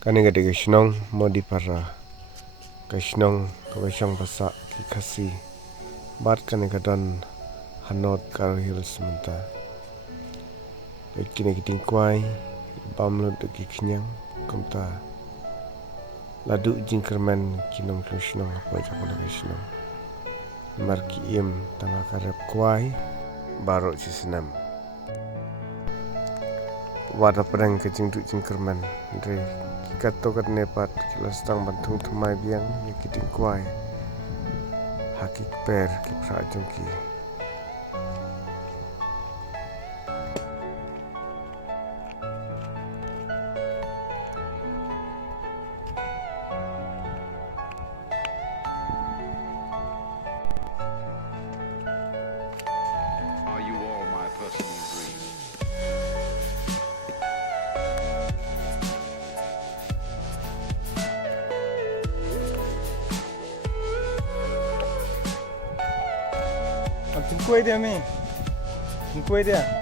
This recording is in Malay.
Kani gade kishnong modi para kishnong kabashang basa ki khasi bat kani gadan hanot kar hills menta kini kiting kwai bamlo de kinyang kumta ladu jingkerman kinong kishnong apa jakona kishnong mar ki im tanga karep kwai baro sisinam wada pedang kecing tu jingkerman dre katokat nepat kilas tang bantung tumai biang ya kiting kuai hakik per ki pra jongki Are you all my personal dreams? Tungkuai dia mi. Tungkuai dia.